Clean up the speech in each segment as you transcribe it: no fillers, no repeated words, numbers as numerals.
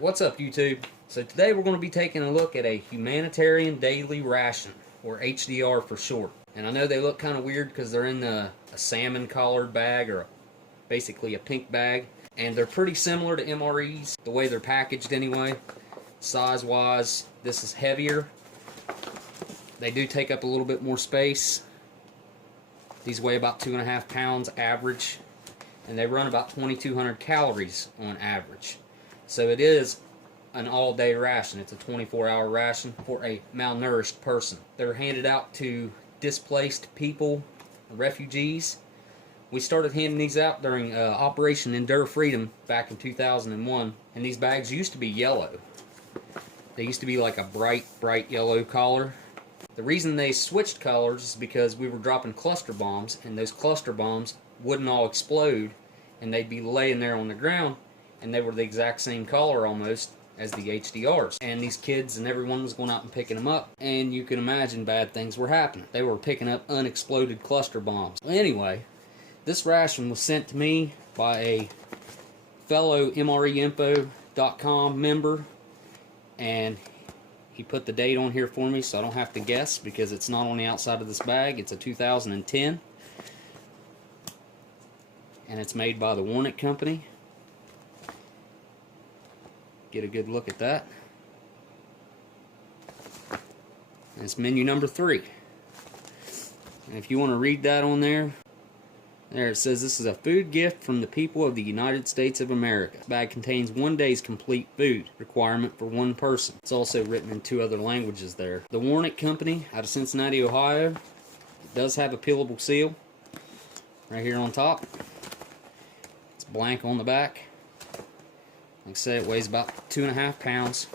Alright, what's up YouTube? So today we're going to be taking a look at a Humanitarian Daily Ration, or HDR for short. And I know they look kind of weird because they're in a salmon collared bag, or basically a pink bag. And they're pretty similar to MREs, the way they're packaged anyway. Size wise, this is heavier. They do take up a little bit more space. These weigh about 2.5 pounds average. And they run about 2,200 calories on average. So it is an all-day ration. It's a 24-hour ration for a malnourished person. They're handed out to displaced people, refugees. We started handing these out during Operation Endure Freedom back in 2001, and these bags used to be yellow. They used to be like a bright yellow color. The reason they switched colors is because we were dropping cluster bombs, and those cluster bombs wouldn't all explode, and they'd be laying there on the ground, and they were the exact same color almost as the HDRs. And these kids and everyone was going out and picking them up, and you can imagine bad things were happening. They were picking up unexploded cluster bombs. Anyway, this ration was sent to me by a fellow mreinfo.com member, and he put the date on here for me so I don't have to guess because it's not on the outside of this bag. It's a 2010. And it's made by the Warnick Company. Get a good look at that. And it's menu number 3. And if you want to read that on there, it says this is a food gift from the people of the United States of America. This bag contains 1 day's complete food requirement for one person. It's also written in 2 other languages there. The Warnick Company out of Cincinnati, Ohio. It does have a peelable seal right here on top. Blank on the back. Like I said, it weighs about 2.5 pounds.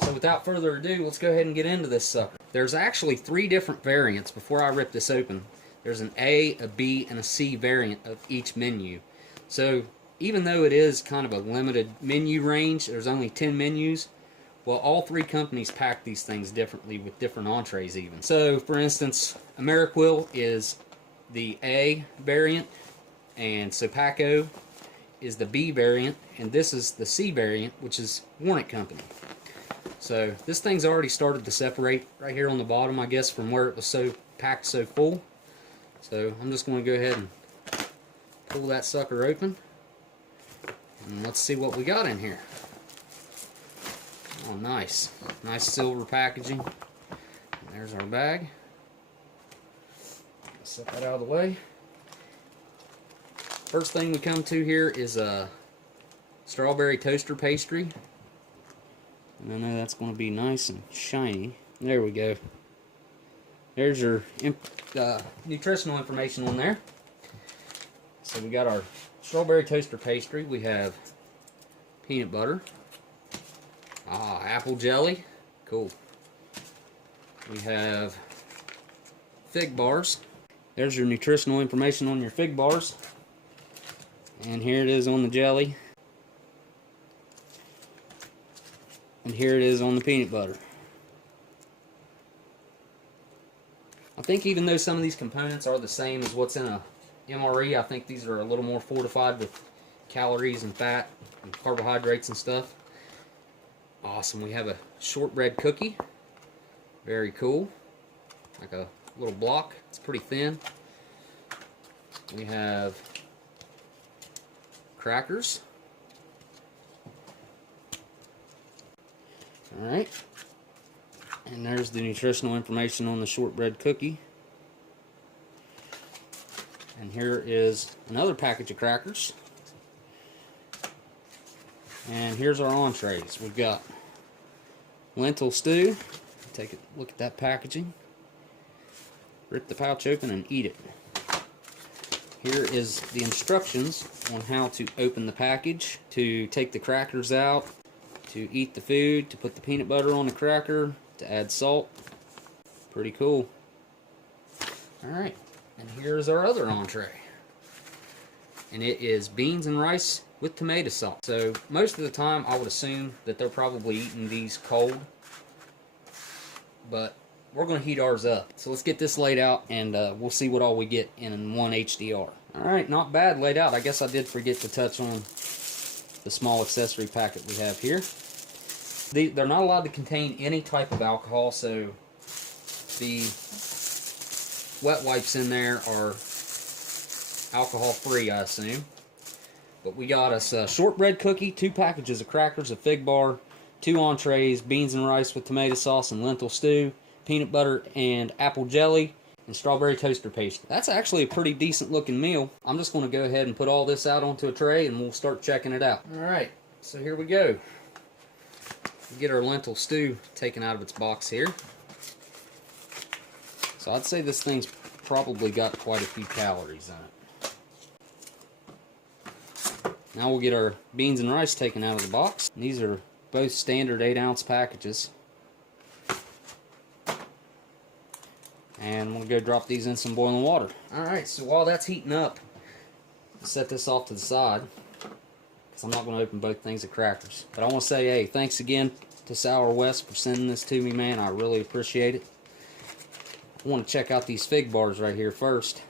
So without further ado, let's go ahead and get into this sucker. There's actually 3 different variants before I rip this open. There's an A, a B, and a C variant of each menu. So even though it is kind of a limited menu range, there's only 10 menus, well, all 3 companies pack these things differently with different entrees even. So for instance, AmeriQuil is the A variant, and Sopaco is the B variant, and this is the C variant, which is Warnick Company. So this thing's already started to separate right here on the bottom, I guess, from where it was so packed so full. So I'm just going to go ahead and pull that sucker open, and let's see what we got in here. Oh, nice silver packaging. And there's our bag. Set that out of the way. First thing we come to here is a strawberry toaster pastry. And I know that's going to be nice and shiny. There we go. There's your nutritional information on there. So we got our strawberry toaster pastry. We have peanut butter. Apple jelly. Cool. We have fig bars. There's your nutritional information on your fig bars. And here it is on the jelly. And here it is on the peanut butter. I think even though some of these components are the same as what's in a MRE, I think these are a little more fortified with calories and fat and carbohydrates and stuff. Awesome. We have a shortbread cookie. Very cool. Like a little block. It's pretty thin. We have crackers. Alright. And there's the nutritional information on the shortbread cookie. And here is another package of crackers. And here's our entrees. We've got lentil stew. Take a look at that packaging. Rip the pouch open and eat it. Here is the instructions on how to open the package, to take the crackers out, to eat the food, to put the peanut butter on the cracker, to add salt. Pretty cool. Alright, and here's our other entree. And it is beans and rice with tomato sauce. So most of the time I would assume that they're probably eating these cold, but we're going to heat ours up. So let's get this laid out, and we'll see what all we get in one HDR. Alright, not bad laid out. I guess I did forget to touch on the small accessory packet we have here. They're not allowed to contain any type of alcohol, so the wet wipes in there are alcohol-free, I assume. But we got us a shortbread cookie, 2 packages of crackers, a fig bar, 2 entrees, beans and rice with tomato sauce and lentil stew, peanut butter and apple jelly, and strawberry toaster pastry. That's actually a pretty decent looking meal. I'm just going to go ahead and put all this out onto a tray and we'll start checking it out. Alright, so here we go. We get our lentil stew taken out of its box here. So I'd say this thing's probably got quite a few calories in it. Now we'll get our beans and rice taken out of the box. These are both standard 8-ounce packages. And I'm going to go drop these in some boiling water. Alright, so while that's heating up, set this off to the side, because I'm not going to open both things of crackers. But I want to say, hey, thanks again to Sour West for sending this to me, man. I really appreciate it. I want to check out these fig bars right here first.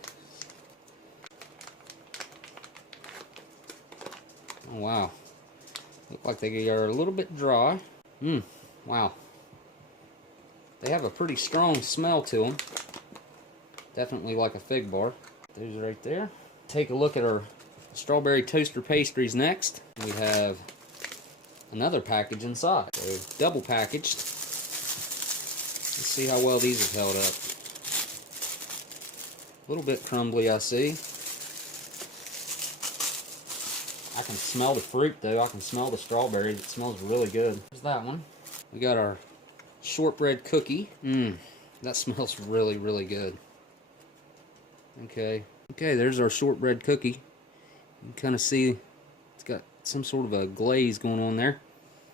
Oh, wow. Look like they are a little bit dry. Wow. They have a pretty strong smell to them. Definitely like a fig bar. Those right there. Take a look at our strawberry toaster pastries next. We have another package inside. So double packaged. Let's see how well these have held up. A little bit crumbly, I see. I can smell the fruit though. I can smell the strawberries. It smells really good. There's that one. We got our shortbread cookie. That smells really, really good. Okay, there's our shortbread cookie. You can kind of see it's got some sort of a glaze going on there.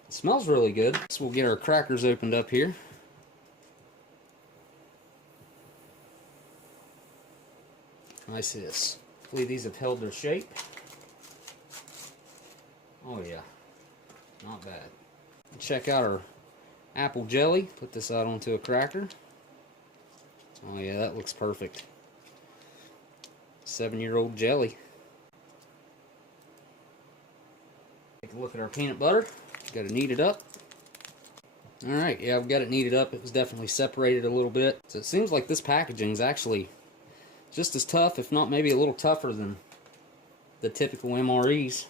It smells really good. So we'll get our crackers opened up here. Nice this. Hopefully these have held their shape. Oh yeah, not bad. Check out our apple jelly. Put this out onto a cracker. Oh yeah, that looks perfect. 7-year-old jelly. Take a look at our peanut butter. Got to knead it up. Alright, yeah, I've got it kneaded up. It was definitely separated a little bit. So it seems like this packaging is actually just as tough, if not maybe a little tougher than the typical MREs.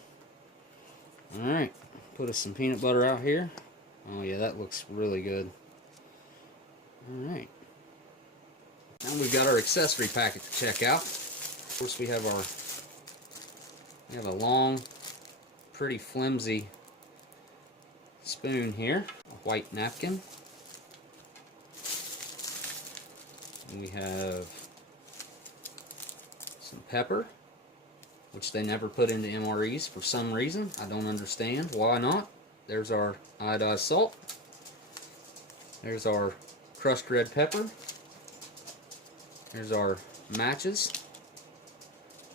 Alright, put us some peanut butter out here. Oh yeah, that looks really good. Alright. Now we've got our accessory packet to check out. Of course we have a long, pretty flimsy spoon here. A white napkin. And we have some pepper, which they never put into MREs for some reason. I don't understand why not. There's our iodized salt. There's our crushed red pepper. There's our matches.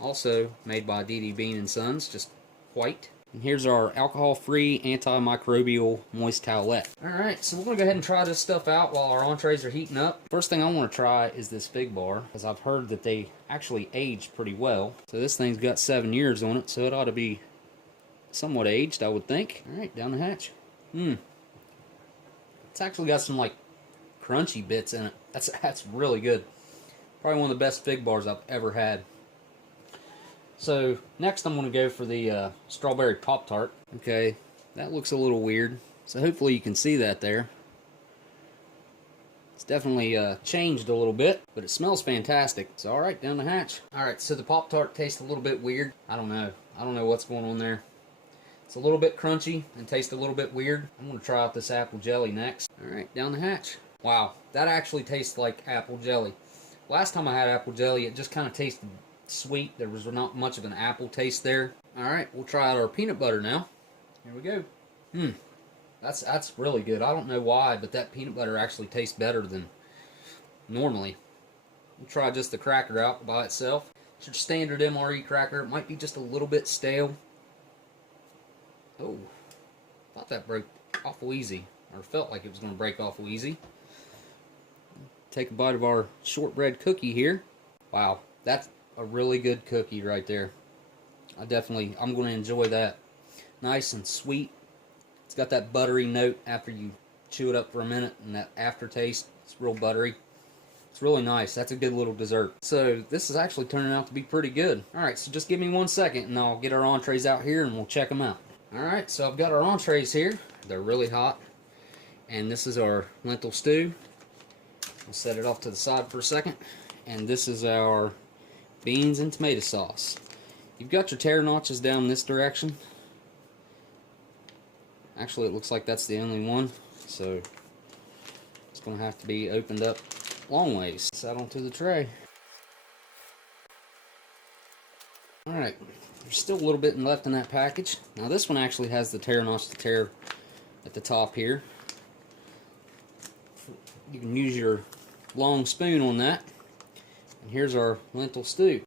Also made by DD Bean & Sons, just white. And here's our alcohol-free antimicrobial moist towelette. Alright, so we're going to go ahead and try this stuff out while our entrees are heating up. First thing I want to try is this fig bar, because I've heard that they actually age pretty well. So this thing's got 7 years on it, so it ought to be somewhat aged, I would think. Alright, down the hatch. It's actually got some like crunchy bits in it. That's really good. Probably one of the best fig bars I've ever had. So next I'm going to go for the strawberry Pop-Tart. Okay, that looks a little weird. So hopefully you can see that there. It's definitely changed a little bit, but it smells fantastic. So alright, down the hatch. Alright, so the Pop-Tart tastes a little bit weird. I don't know what's going on there. It's a little bit crunchy and tastes a little bit weird. I'm going to try out this apple jelly next. Alright, down the hatch. Wow, that actually tastes like apple jelly. Last time I had apple jelly, it just kind of tasted sweet. There was not much of an apple taste there. Alright, we'll try out our peanut butter now. Here we go. That's really good. I don't know why, but that peanut butter actually tastes better than normally. We'll try just the cracker out by itself. It's your standard MRE cracker. It might be just a little bit stale. Oh, thought that broke awful easy, or felt like it was going to break awful easy. Take a bite of our shortbread cookie here. Wow, that's a really good cookie right there. I'm going to enjoy that. nice and sweet. It's got that buttery note after you chew it up for a minute, and that aftertaste, it's real buttery. It's really nice. That's a good little dessert. So this is actually turning out to be pretty good. Alright, so just give me 1 second and I'll get our entrees out here and we'll check them out. Alright, so I've got our entrees here. They're really hot. And this is our lentil stew. I'll set it off to the side for a second. And this is our beans and tomato sauce. You've got your tear notches down this direction. Actually, it looks like that's the only one. So it's going to have to be opened up long ways. Set onto the tray. Alright, there's still a little bit left in that package. Now this one actually has the tear notch to tear at the top here. You can use your long spoon on that. And here's our lentil stew.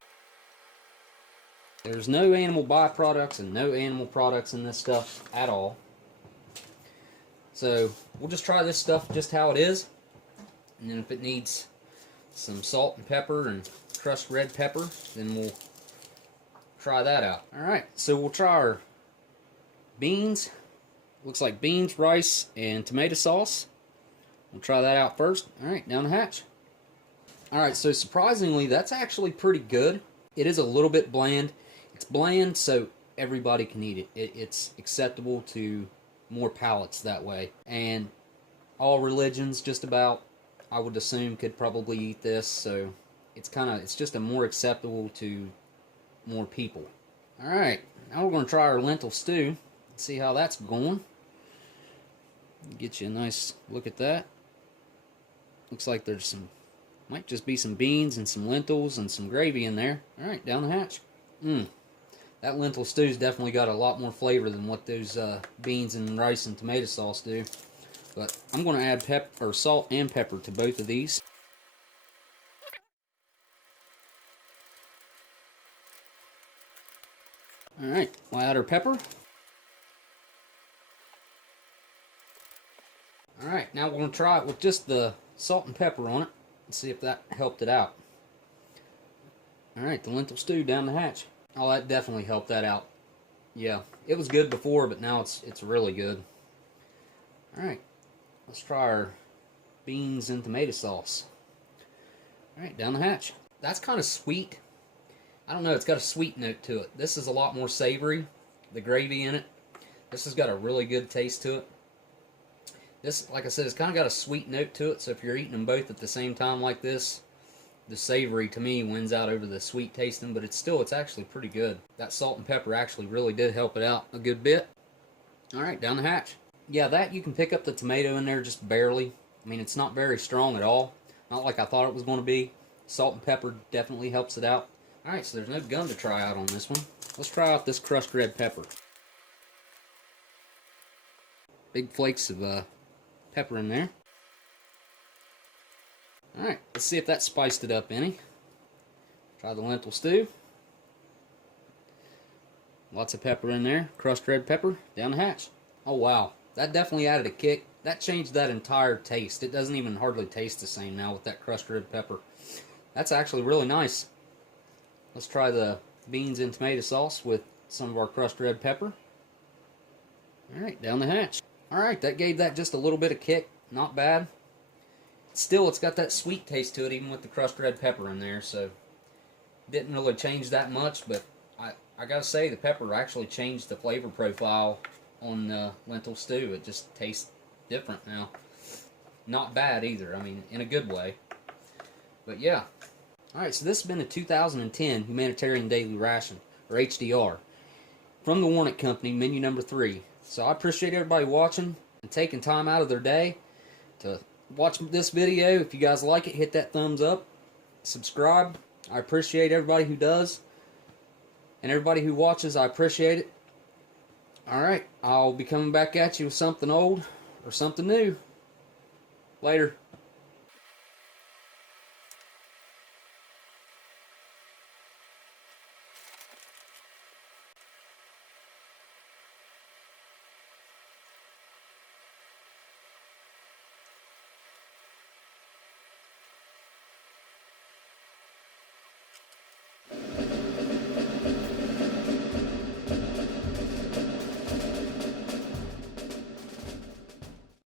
There's no animal byproducts and no animal products in this stuff at all. So we'll just try this stuff just how it is. And then if it needs some salt and pepper and crushed red pepper, then we'll try that out. Alright, so we'll try our beans. Looks like beans, rice, and tomato sauce. We'll try that out first. Alright, down the hatch. Alright, so surprisingly, that's actually pretty good. It is a little bit bland. It's bland so everybody can eat it. It's acceptable to more palates that way. And all religions, just about, I would assume, could probably eat this, so it's just a more acceptable to more people. Alright, now we're going to try our lentil stew. See how that's going. Get you a nice look at that. Looks like there's might just be some beans and some lentils and some gravy in there. Alright, down the hatch. That lentil stew's definitely got a lot more flavor than what those beans and rice and tomato sauce do. But I'm going to add salt and pepper to both of these. Alright, we'll add our pepper. Alright, now we're going to try it with just the salt and pepper on it and see if that helped it out. Alright, the lentil stew down the hatch. Oh, that definitely helped that out. Yeah, it was good before, but now it's really good. Alright, let's try our beans and tomato sauce. Alright, down the hatch. That's kind of sweet. I don't know, it's got a sweet note to it. This is a lot more savory, the gravy in it. This has got a really good taste to it. This, like I said, it's kind of got a sweet note to it, so if you're eating them both at the same time like this, the savory to me wins out over the sweet tasting, but it's actually pretty good. That salt and pepper actually really did help it out a good bit. Alright, down the hatch. Yeah, that you can pick up the tomato in there just barely. I mean, it's not very strong at all. Not like I thought it was going to be. Salt and pepper definitely helps it out. Alright, so there's no gum to try out on this one. Let's try out this crushed red pepper. Big flakes of pepper in there. Alright, let's see if that spiced it up any. Try the lentil stew. Lots of pepper in there. Crushed red pepper down the hatch. Oh wow, that definitely added a kick. That changed that entire taste. It doesn't even hardly taste the same now with that crushed red pepper. That's actually really nice. Let's try the beans and tomato sauce with some of our crushed red pepper. Alright, down the hatch. Alright, that gave that just a little bit of kick. Not bad. Still, it's got that sweet taste to it even with the crushed red pepper in there, so didn't really change that much, but I gotta say the pepper actually changed the flavor profile on the lentil stew. It just tastes different now. Not bad either, I mean, in a good way. But yeah. Alright, so this has been a 2010 Humanitarian Daily Ration, or HDR, from the Warnick Company, menu number 3. So I appreciate everybody watching and taking time out of their day to watch this video. If you guys like it, hit that thumbs up. Subscribe. I appreciate everybody who does. And everybody who watches, I appreciate it. Alright, I'll be coming back at you with something old or something new. Later.